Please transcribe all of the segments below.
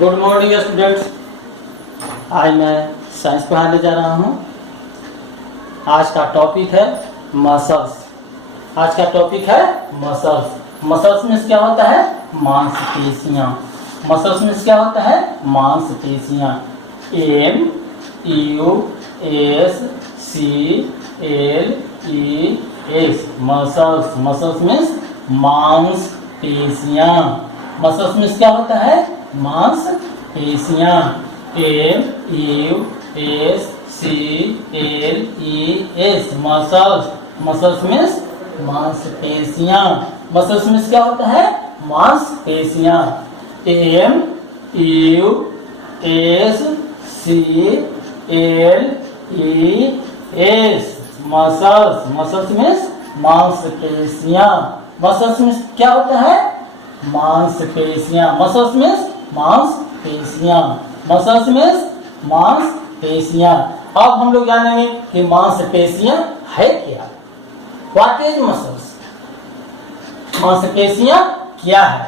Good morning students. आज मैं science पढ़ाने जा रहा हूँ। आज का टॉपिक है मसल्स। आज का टॉपिक है मसल्स। मसल्स में क्या होता है? मांसपेशियाँ। मसल्स में क्या होता है? मांसपेशियाँ। MUSCLES muscles. मसल्स मीन्स मांसपेशियाँ। मसल्स में क्या होता है? मांसपेशियाँ। MUSCLES muscles. मसल्स मीन्स मांसपेशियाँ। मसल्स में क्या होता है? मांसपेशियाँ। MUSCLES muscles. मसल्स मीन्स मांसपेशियाँ। मसल्स में क्या होता है? मांसपेशियाँ। मसल्स मीन्स मांसपेशियाँ। मसल्स मीन्स मांसपेशियाँ। अब हम लोग जानेंगे कि मांसपेशियाँ है क्या। What is muscles? मांसपेशियाँ क्या है?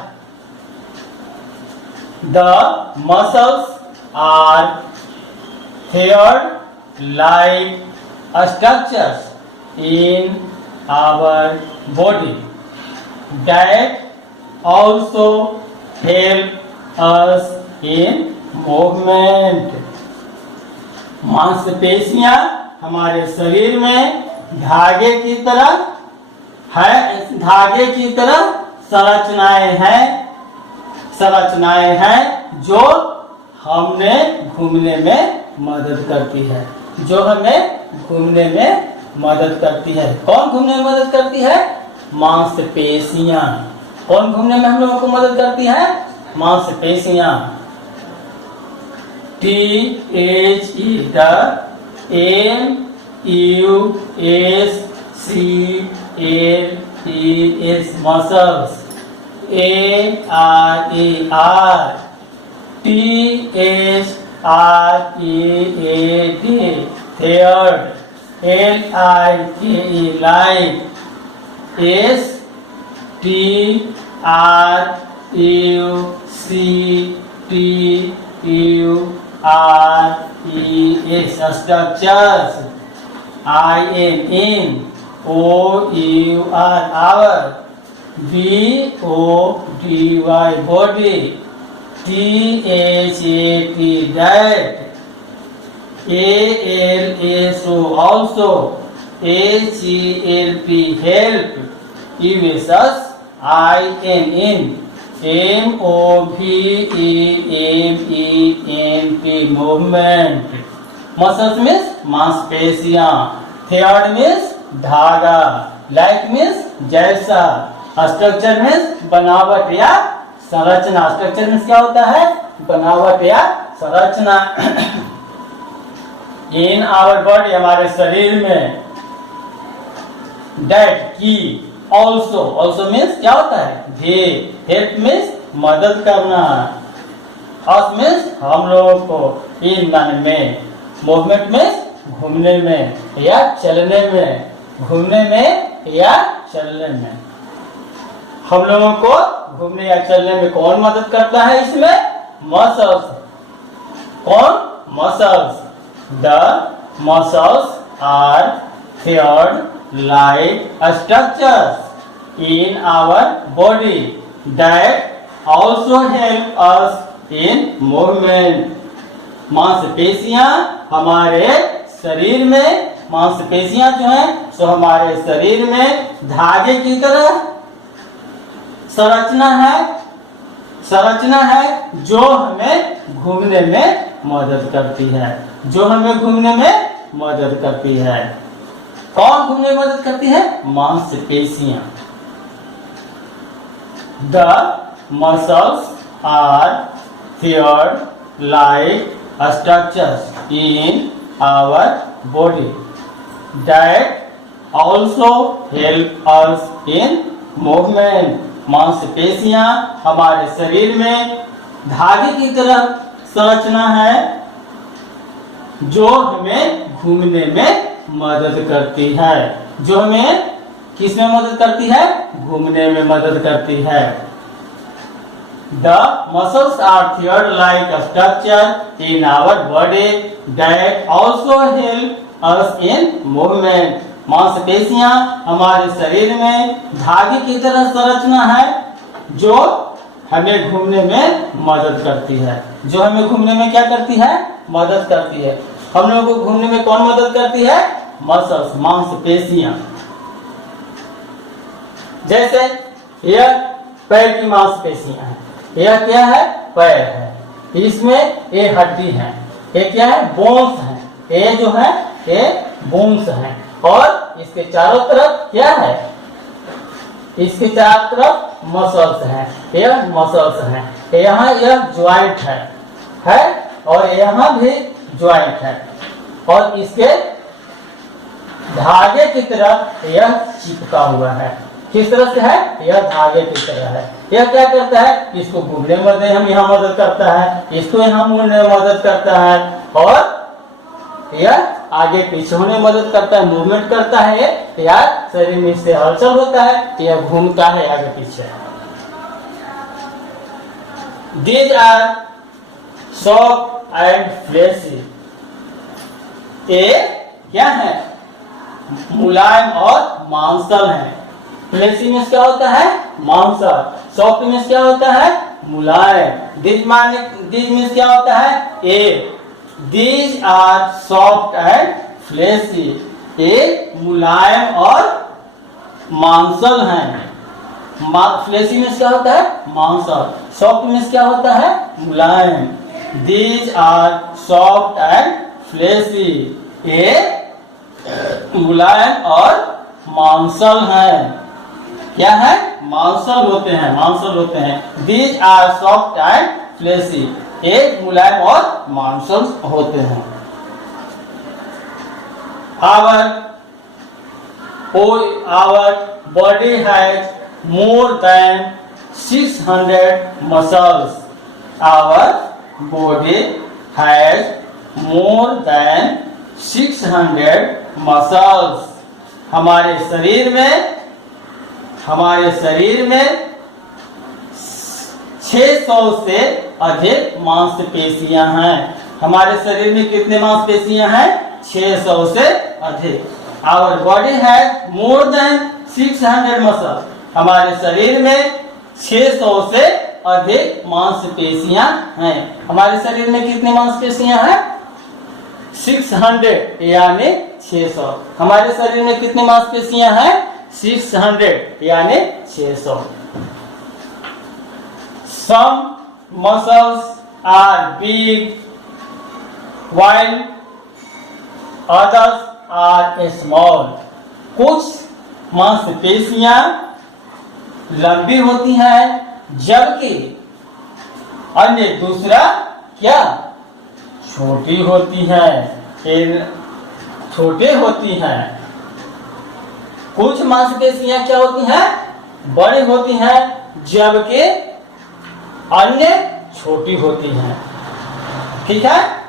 The muscles are there like structures in our body that also help us in movement। मांसपेशियाँ हमारे शरीर में धागे की तरह संरचनाएं हैं जो हमें घूमने में मदद करती है। जो हमें घूमने में मदद करती है। कौन घूमने में मदद करती है? मांसपेशियाँ। कौन घूमने में हम लोगों को मदद करती है? मांसपेशियाँ। MUSCLES muscles। THEAD third। LIKE light। STRUCTURES structures। INNOUR hour। BODY body। THAT diet। ALSO also। HELP help। USS INN MOVEMENT movement। Muscles means मांसपेशियाँ। थेयर्ड मीन्स धागा। लाइक मीन्स जैसा। स्ट्रक्चर मीन्स बनावट या संरचना। स्ट्रक्चर मीन्स क्या होता है? बनावट या संरचना। इन आवर बॉडी हमारे शरीर में। डेट की। ऑल्सो मीन्स क्या होता है? भी। हेल्प मीन्स मदद करना। अस मीन्स हम लोगों को। इन माने में। मूवमेंट मीन्स घूमने में या चलने में। घूमने में या चलने में। हम लोगों को घूमने या चलने में कौन मदद करता है? इसमें मसल्स। कौन? Muscles. The muscles are thread like structures in our body that also help us in movement। मांसपेशियाँ हमारे शरीर में। मांसपेशियाँ जो हैं सो हमारे शरीर में धागे की तरह संरचना है जो हमें घूमने में मदद करती है। जो हमें घूमने में मदद करती है। कौन घूमने में मदद करती है? मांसपेशियाँ। The muscles are thread like structures in our body that also help us in movement। मांसपेशियाँ हमारे शरीर में धागे की तरह संरचना है जो हमें घूमने में मदद करती है। जो हमें किस में मदद करती है? घूमने में मदद करती है। The muscles are thread-like structure in our body that also help us in movement. मांसपेशियां हमारे शरीर में धागे की तरह संरचना है जो हमें घूमने में मदद करती है। जो हमें घूमने में क्या करती है? मदद करती है। हम लोगों को घूमने में कौन मदद करती है? मसल्स, मांसपेशियां। जैसे यह पैर की मांसपेशियां है। यह क्या है? पैर है। इसमें ये हड्डी है। ये क्या है? बोन्स है। ये जो है ये बोन्स है। और इसके चारों तरफ क्या है? इसके चारों तरफ मसल्स हैं। यह मसल्स हैं। यहाँ यह ज्वाइंट है और यहाँ भी ज्वाइंट है और इसके धागे की तरफ यह चिपका हुआ है। किस तरह से है? यह धागे की तरह है। यह क्या करता है? इसको घूमने में हम यहाँ मदद करता है, इसको यहाँ मुड़ने में मदद करता है और यह आगे पीछे होने में मदद करता है, मूवमेंट करता है या शरीर में इससे हलचल होता है, यह घूमता है आगे पीछे। These are soft and fleshy. ये क्या है? मुलायम और मांसल है। फ्लेशी में क्या होता है? मांसल। सॉफ्ट में क्या होता है? मुलायम। दिस में क्या होता है? ए। These are soft and fleshy. ये मुलायम और मांसल हैं। फ्लेशी में क्या होता है? मांसल। सॉफ्ट में क्या होता है? मुलायम। These are soft and fleshy. ये मुलायम और मांसल हैं। क्या है? मांसल होते हैं, मांसल होते हैं। These are soft and fleshy. एक मुलायम और मांसल होते हैं। Our body has more than 600 muscles. Our body has more than 600 muscles. हमारे शरीर में 600 से अधिक मांसपेशियां हैं। हमारे शरीर में कितने मांसपेशियां हैं? 600 से अधिक। Our body has more than 600 muscles. हमारे शरीर में 600 से अधिक मांसपेशियां हैं। हमारे शरीर में कितनी मांसपेशियां हैं? 600 यानी 600। हमारे शरीर में कितनी मांसपेशियां हैं? 600 यानी 600। Some muscles are big while others are small. कुछ मांसपेशियां लंबी होती हैं जबकि अन्य दूसरा क्या? छोटी होती हैं, छोटे होती हैं। कुछ मांसपेशियां क्या होती हैं? बड़ी होती हैं जबकि अन्य छोटी होती हैं। ठीक है?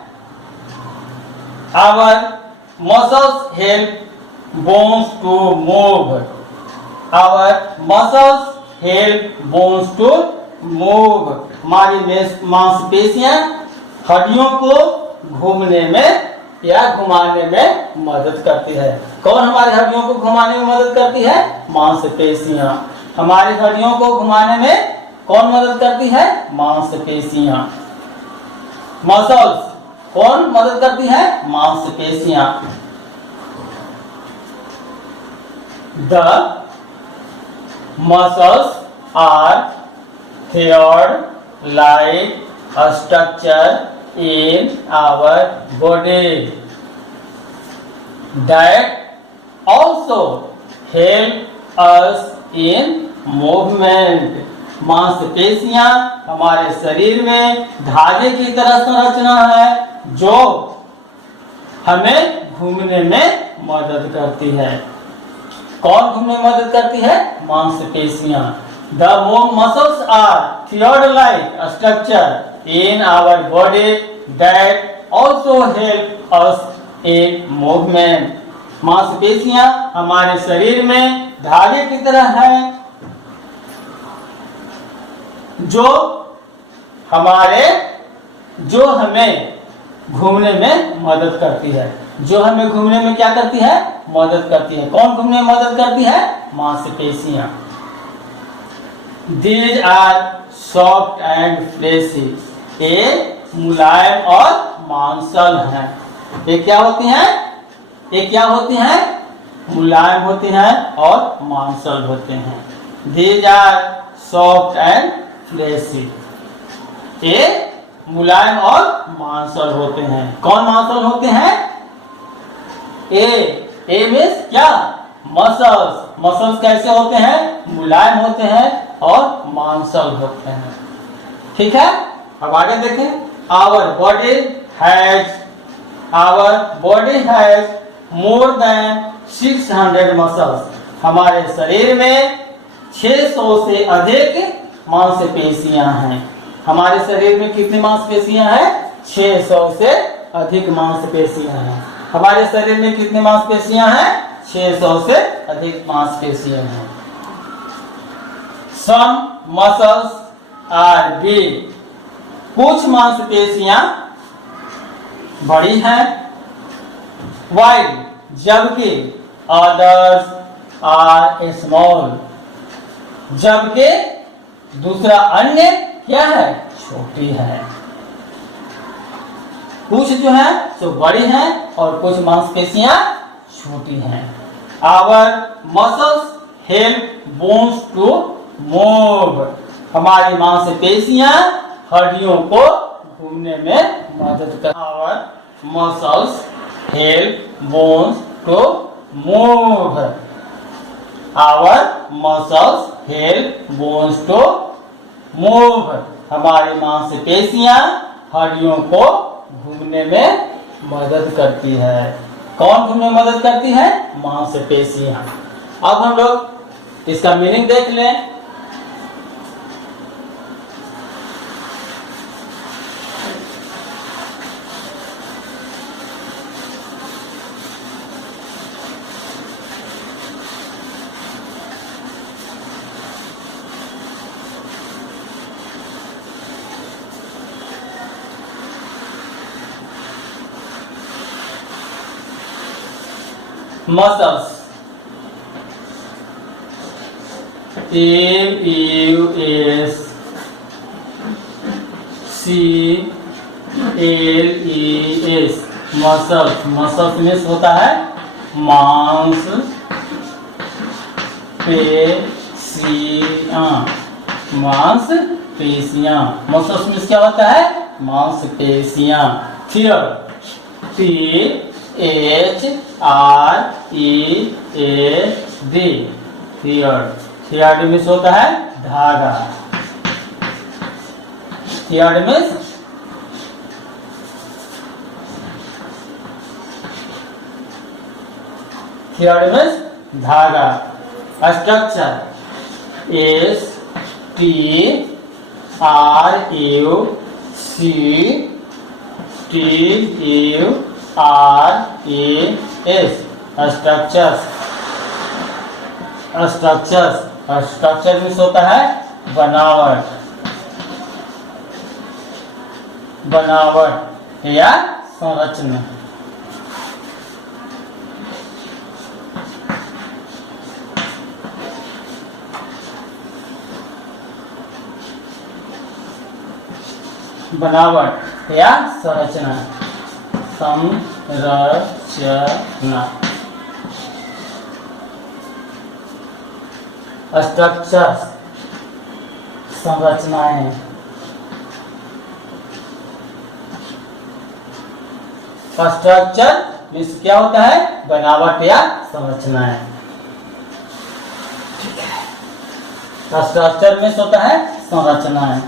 Our muscles help bones to move. Our muscles help bones to move. हमारी मांसपेशियां हड्डियों को घूमने में या घुमाने में मदद करती है। कौन हमारी हड्डियों को घुमाने में मदद करती है? मांसपेशियां। हमारी हड्डियों को घुमाने में कौन मदद करती है? मांसपेशियां। मसल्स कौन मदद करती है? मांसपेशियां। The muscles are thread-like structure in our body that also help us in movement. मांसपेशियां हमारे शरीर में धागे की तरह संरचना है जो हमें घूमने में मदद करती है। कौन घूमने में मदद करती है? मांसपेशियां। The muscles are thread-like structure in our body that also help us in movement. मांसपेशियां हमारे शरीर में धागे की तरह है जो हमारे जो हमें घूमने में मदद करती है, जो हमें घूमने में क्या करती है, मदद करती है। कौन घूमने में मदद करती है, मांसपेशियां। These are soft and fleshy, ये मुलायम और मांसल हैं। ये क्या होती हैं, ये क्या होती हैं, मुलायम होती हैं और मांसल होते हैं। These are soft and fleshy, ये मुलायम और मांसल होते हैं। कौन मांसल होते हैं, ए मीन्स क्या, मसल्स। मसल्स कैसे होते हैं, मुलायम होते हैं और मांसल होते हैं। ठीक है, अब आगे देखें। Our body has more than 600 muscles, हमारे शरीर में 600 से अधिक मांसपेशियां हैं। हमारे शरीर में कितनी मांसपेशियां हैं, 600 से अधिक मांसपेशियां हैं। हमारे शरीर में कितनी मांसपेशियां हैं, 600 से अधिक मांसपेशियां हैं। Some muscles are big, कुछ मांसपेशियां बड़ी हैं, while जबकि others are small, जबकि दूसरा अन्य क्या है, छोटी है। कुछ जो है सो बड़ी हैं और कुछ मांसपेशियां छोटी हैं। Our muscles help bones to move, हमारी मांसपेशियां हड्डियों को घूमने में मदद कर। Our muscles help bones to move, our muscles help bones to move, हमारी मांसपेशियां हड्डियों को घूमने में मदद करती है। कौन घूमने में मदद करती है, मांसपेशियां। अब हम लोग इसका मीनिंग देख लें। Muscles, MUSCLES, muscles. Muscles means होता है मांस पेशियां, मांस पेशियां। मसल्स मीन्स क्या होता है, मांस पेशियां। There, THREAD, थियर्ड। थियर्ड मीन्स होता है धागा। थियर्ड मीन्स धागा। Structure, STRUCTURES, structures. Structure means होता है बनावट, बनावट या संरचना। बनावट या संरचना, संरचना। स्ट्रक्चर्स, संरचनाएं। स्ट्रक्चर मीन्स क्या होता है, बनावट या संरचनाएं। स्ट्रक्चर मीन्स होता है संरचनाएं,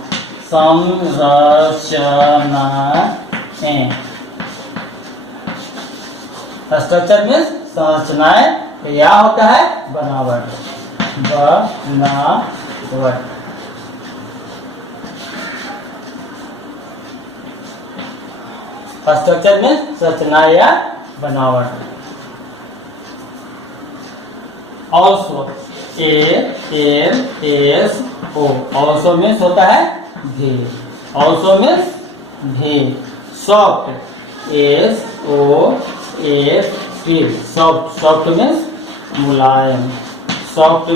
संरचनाएं। स्ट्रक्चर मीन्स संरचनाएं या होता है बनावट, बनावट। स्ट्रक्चर मीन्स संरचना या बनावट। ऑल्सो, ALSO, ऑल्सो मीन्स होता है भी। also means भी. Soft, soft, soft. Soft means मुलायम. Soft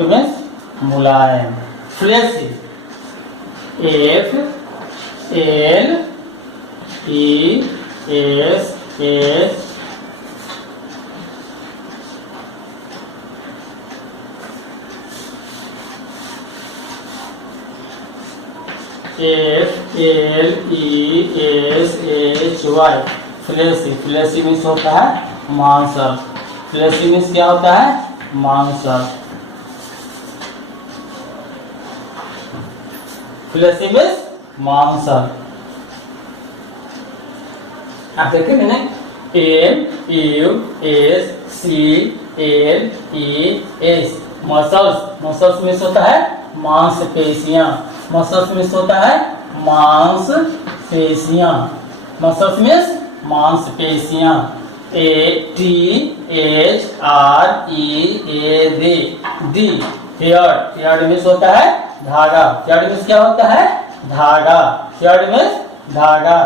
means मुलायम. Fleshy, FLESH. FLESHY. Fleshy means होता है मांसल. फ्लेशी मीन्स क्या होता है? मांसल. फ्लेशी मीन्स मांसल. आप देखिए मैंने MUSCLES मसल्स. मसल्स मीन्स होता है मांसपेशियां. मसल्स मीन्स होता है मांसपेशियां. मसल्स मीन्स मांसपेशियां. THREAD थ्रेड मीन्स होता है धागा. थ्रेड मीन्स क्या होता है? धागा. थ्रेड मीन्स धागा.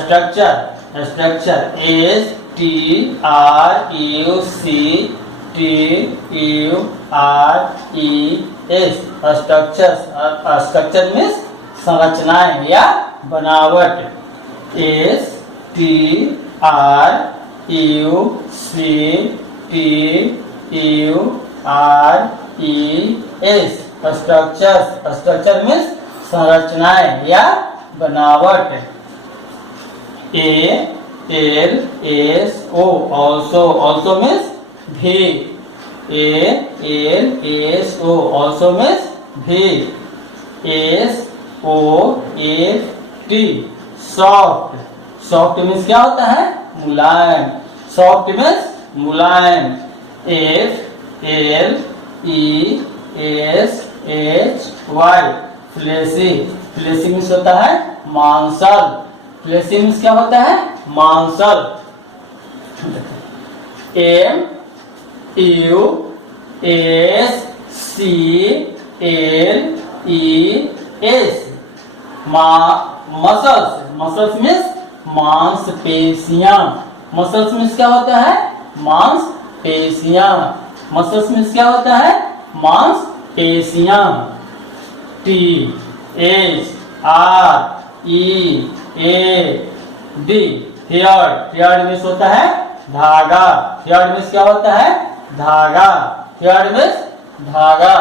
Structure STRUCTURES. Structures. Structure means संरचनाएं या बनावट. STRUCTURES. स्ट्रक्चर्स. स्ट्रक्चर मीन्स संरचनाएं या बनावट. ALSO also means भी. ALSO also means भी. SOFT soft. soft means क्या होता है? मुलायम. soft means मुलायम. FLESHY fleshy. fleshy means होता है मांसल. फ्लेशी मीन्स क्या होता है? मांसल. MUSCLES muscles. मसल्स मीन्स मांसपेशियां. मसल्स मीन्स क्या होता है? मांसपेशियां. मसल्स मीन्स क्या होता है? मांसपेशियां. THREAD थ्रेड मीन्स होता है धागा. थ्रेड मीन्स क्या होता है? धागा. थ्रेड मीन्स धागा.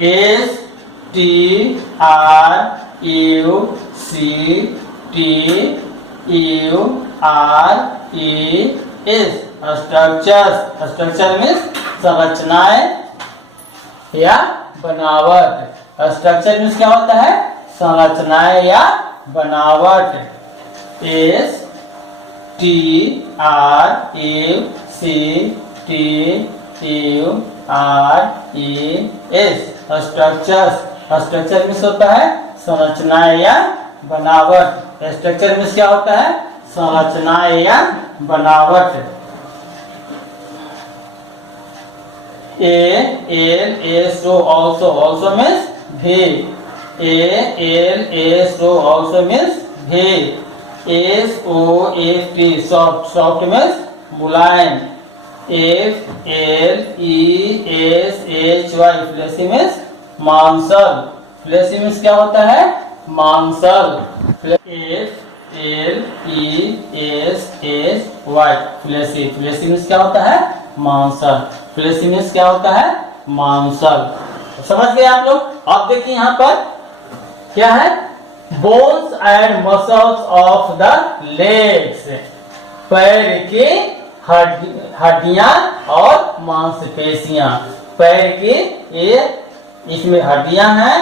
STRUCTURES structures. स्ट्रक्चर मीन्स संरचनाएं या बनावट. स्ट्रक्चर मीन्स क्या होता है? संरचनाएं या बनावट. STRUCTURES structures. स्ट्रक्चर मीन्स होता है संरचनाएं या बनावट. स्ट्रक्चर मीन्स क्या होता है? संरचनाएं या बनावट. ALSO also means भी. ALSO also means भी. SOFT soft means मुलायम. FLESHY fleshy means मांसल. fleshy means क्या होता है? मांसल. FLESHY fleshy. fleshy means क्या होता है? मांसल. fleshy means क्या होता है? मांसल. समझ गए आप लोग? आप देखिए यहाँ पर क्या है? Bones and muscles of the legs. पैर के हड्डियां और मांसपेशियां. पैर के ये इसमें हड्डियां हैं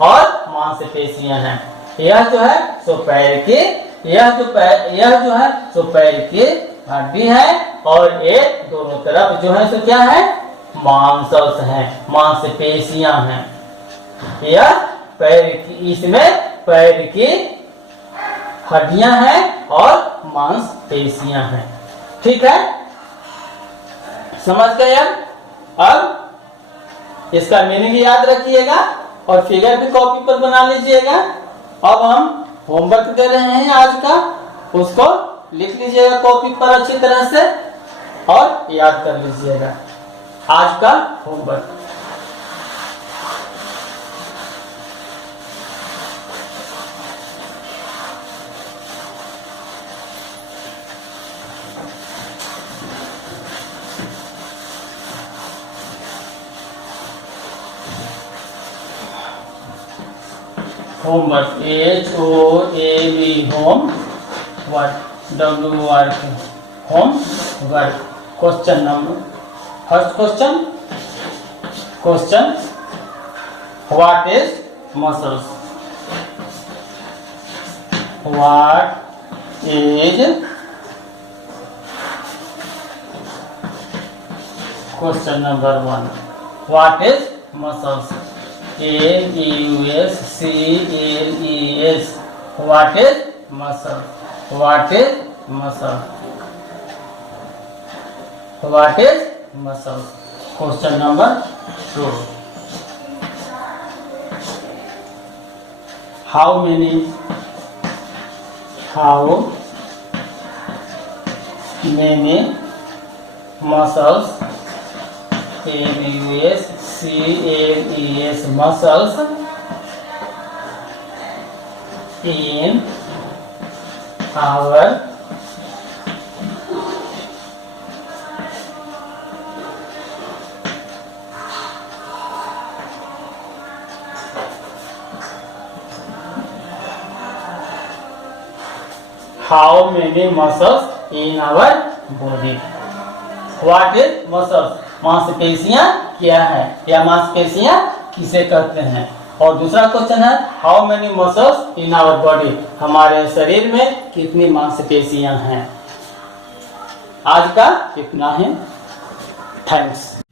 और मांसपेशियां हैं. यह जो है सो पैर के यह जो है सो पैर की हड्डी है और ये दोनों तरफ जो है सो क्या है? मांसल्स हैं, मांसपेशियां हैं. यह पैर की इसमें पैर की हड्डियां हैं और मांसपेशियां हैं. ठीक है, समझ गए? अब इसका मीनिंग याद रखिएगा. और फिगर भी कॉपी पर बना लीजिएगा। अब हम होमवर्क दे रहे हैं आज का, उसको लिख लीजिएगा कॉपी पर अच्छी तरह से और याद कर लीजिएगा आज का homework. Homework HOME home work WORK home work. Question number first question what is muscles? What is question number 1 what is muscles? MUSCLES what is muscle? What is muscle? What is muscle? Question number 2 how many muscles MUSCLES muscles in our how many muscles in our body? What is muscles? मांसपेशियां क्या है या मांसपेशियां किसे कहते हैं? और दूसरा क्वेश्चन है how many muscles in our body? हमारे शरीर में कितनी मांसपेशियां हैं? आज का इतना ही। थैंक्स।